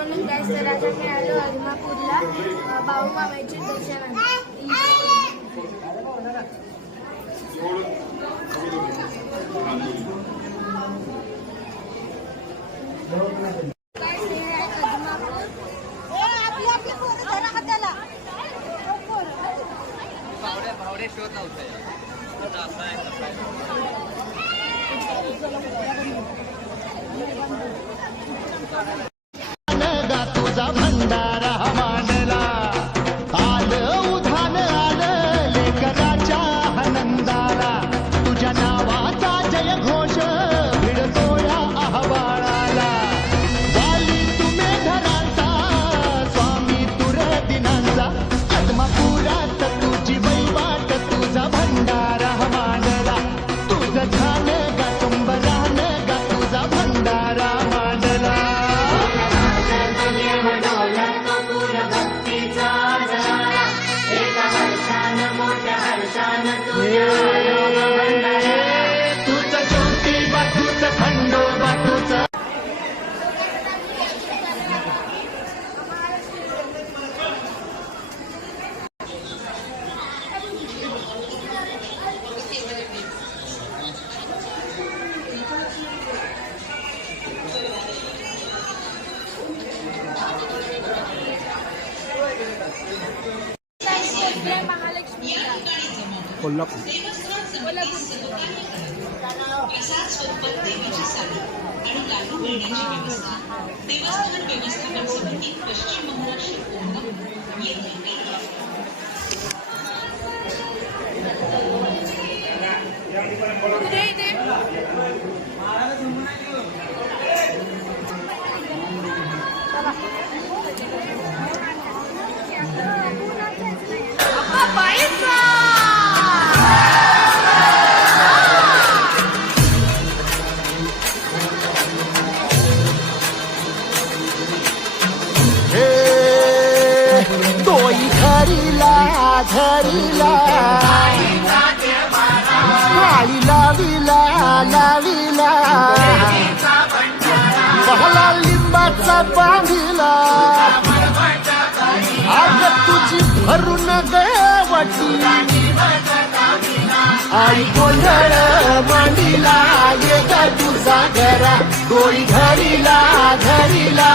म्हणून गाईस तर आज आम्ही आलो आदमापूरला बाळू मामाचे दर्शनाला. तुझा भंडारा मांडला आलं उधान आलं लेकराच्या आनंदाला तुझ्या नावाचा जय घोष भिडतो या अहवाळाला वाली तुम्ही धरांचा स्वामी तुर दिनांचा आदमापुरात तुझी वैवाट तुझा भंडारा मांडला तुझं छान गा तुंबरान गा तुझा भंडारा मांडला. तुझं ज्योती बाटूच खंडो बाटूच महालक्ष्मी कोल्हापूर प्रसाद स्वरूपात देवीची साडी आणि लाडू मिळण्याची व्यवस्था देवस्थान व्यवस्थापन समिती पश्चिम महाराष्ट्र कोल्हापूर येथे केली आहे. तोई धरिला धरिला माळी लाविला लाविला पहला लिंबाचा बांधिला आज तुझी भरून गवटी आई गोंधळ मांडीला ये तुझा घरा डोळी धरिला धरिला